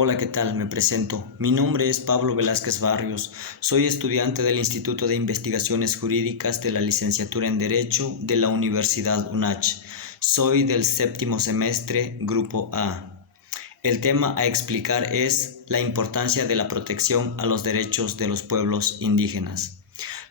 Hola, ¿qué tal? Me presento. Mi nombre es Pablo Velázquez Barrios. Soy estudiante del Instituto de Investigaciones Jurídicas de la Licenciatura en Derecho de la Universidad UNACH. Soy del séptimo semestre, Grupo A. El tema a explicar es la importancia de la protección a los derechos de los pueblos indígenas.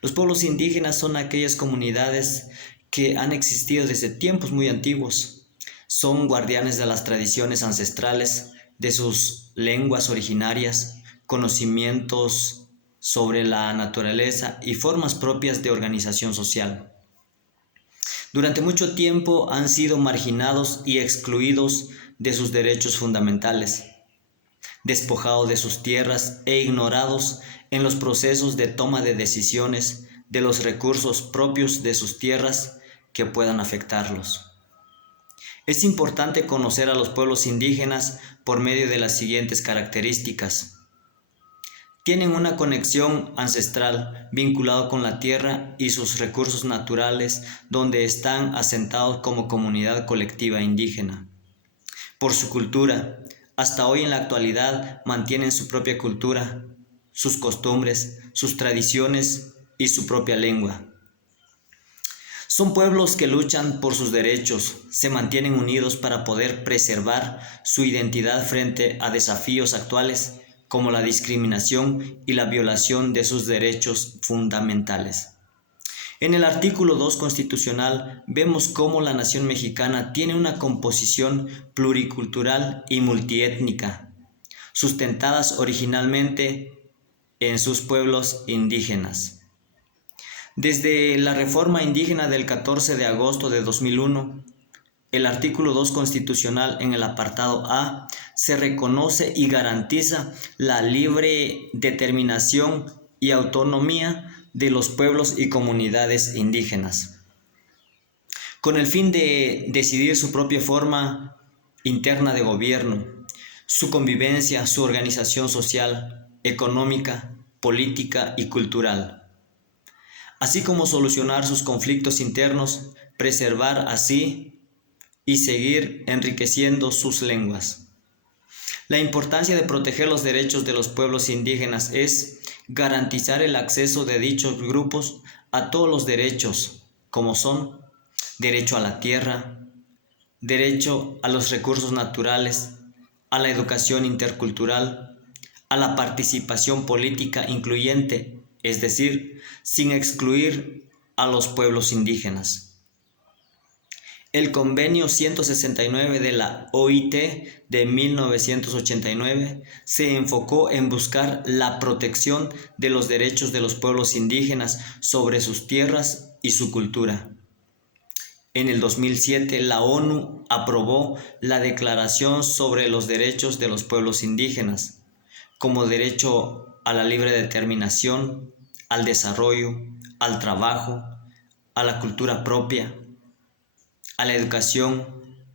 Los pueblos indígenas son aquellas comunidades que han existido desde tiempos muy antiguos. Son guardianes de las tradiciones ancestrales, de sus lenguas originarias, conocimientos sobre la naturaleza y formas propias de organización social. Durante mucho tiempo han sido marginados y excluidos de sus derechos fundamentales, despojados de sus tierras e ignorados en los procesos de toma de decisiones de los recursos propios de sus tierras que puedan afectarlos. Es importante conocer a los pueblos indígenas por medio de las siguientes características. Tienen una conexión ancestral vinculada con la tierra y sus recursos naturales, donde están asentados como comunidad colectiva indígena. Por su cultura, hasta hoy en la actualidad mantienen su propia cultura, sus costumbres, sus tradiciones y su propia lengua. Son pueblos que luchan por sus derechos, se mantienen unidos para poder preservar su identidad frente a desafíos actuales como la discriminación y la violación de sus derechos fundamentales. En el artículo 2 constitucional vemos cómo la nación mexicana tiene una composición pluricultural y multiétnica, sustentadas originalmente en sus pueblos indígenas. Desde la reforma indígena del 14 de agosto de 2001, el artículo 2 constitucional en el apartado A se reconoce y garantiza la libre determinación y autonomía de los pueblos y comunidades indígenas, con el fin de decidir su propia forma interna de gobierno, su convivencia, su organización social, económica, política y cultural, así como solucionar sus conflictos internos, preservar así y seguir enriqueciendo sus lenguas. La importancia de proteger los derechos de los pueblos indígenas es garantizar el acceso de dichos grupos a todos los derechos, como son derecho a la tierra, derecho a los recursos naturales, a la educación intercultural, a la participación política incluyente, es decir, sin excluir a los pueblos indígenas. El Convenio 169 de la OIT de 1989 se enfocó en buscar la protección de los derechos de los pueblos indígenas sobre sus tierras y su cultura. En el 2007, la ONU aprobó la Declaración sobre los Derechos de los Pueblos Indígenas, como derecho a la libre determinación, al desarrollo, al trabajo, a la cultura propia, a la educación,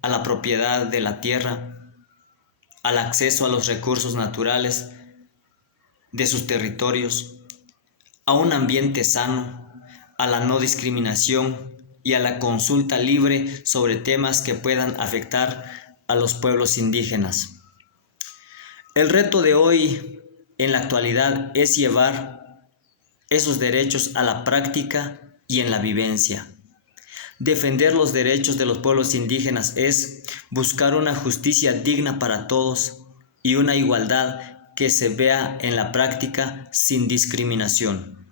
a la propiedad de la tierra, al acceso a los recursos naturales de sus territorios, a un ambiente sano, a la no discriminación y a la consulta libre sobre temas que puedan afectar a los pueblos indígenas. El reto de hoy en la actualidad es llevar esos derechos a la práctica y en la vivencia. Defender los derechos de los pueblos indígenas es buscar una justicia digna para todos y una igualdad que se vea en la práctica sin discriminación.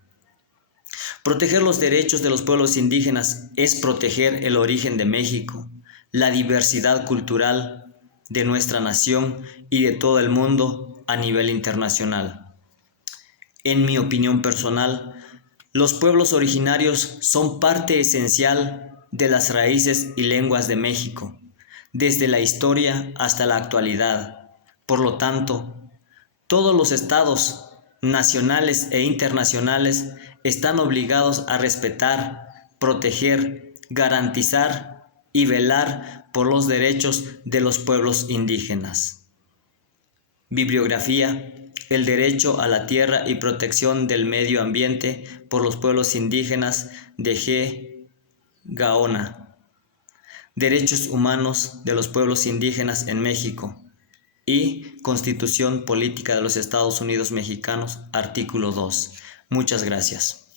Proteger los derechos de los pueblos indígenas es proteger el origen de México, la diversidad cultural de nuestra nación y de todo el mundo a nivel internacional. En mi opinión personal, los pueblos originarios son parte esencial de las raíces y lenguas de México, desde la historia hasta la actualidad. Por lo tanto, todos los estados, nacionales e internacionales, están obligados a respetar, proteger, garantizar y velar por los derechos de los pueblos indígenas. Bibliografía: El derecho a la tierra y protección del medio ambiente por los pueblos indígenas de G. Gaona. Derechos humanos de los pueblos indígenas en México. y Constitución Política de los Estados Unidos Mexicanos, artículo 2. Muchas gracias.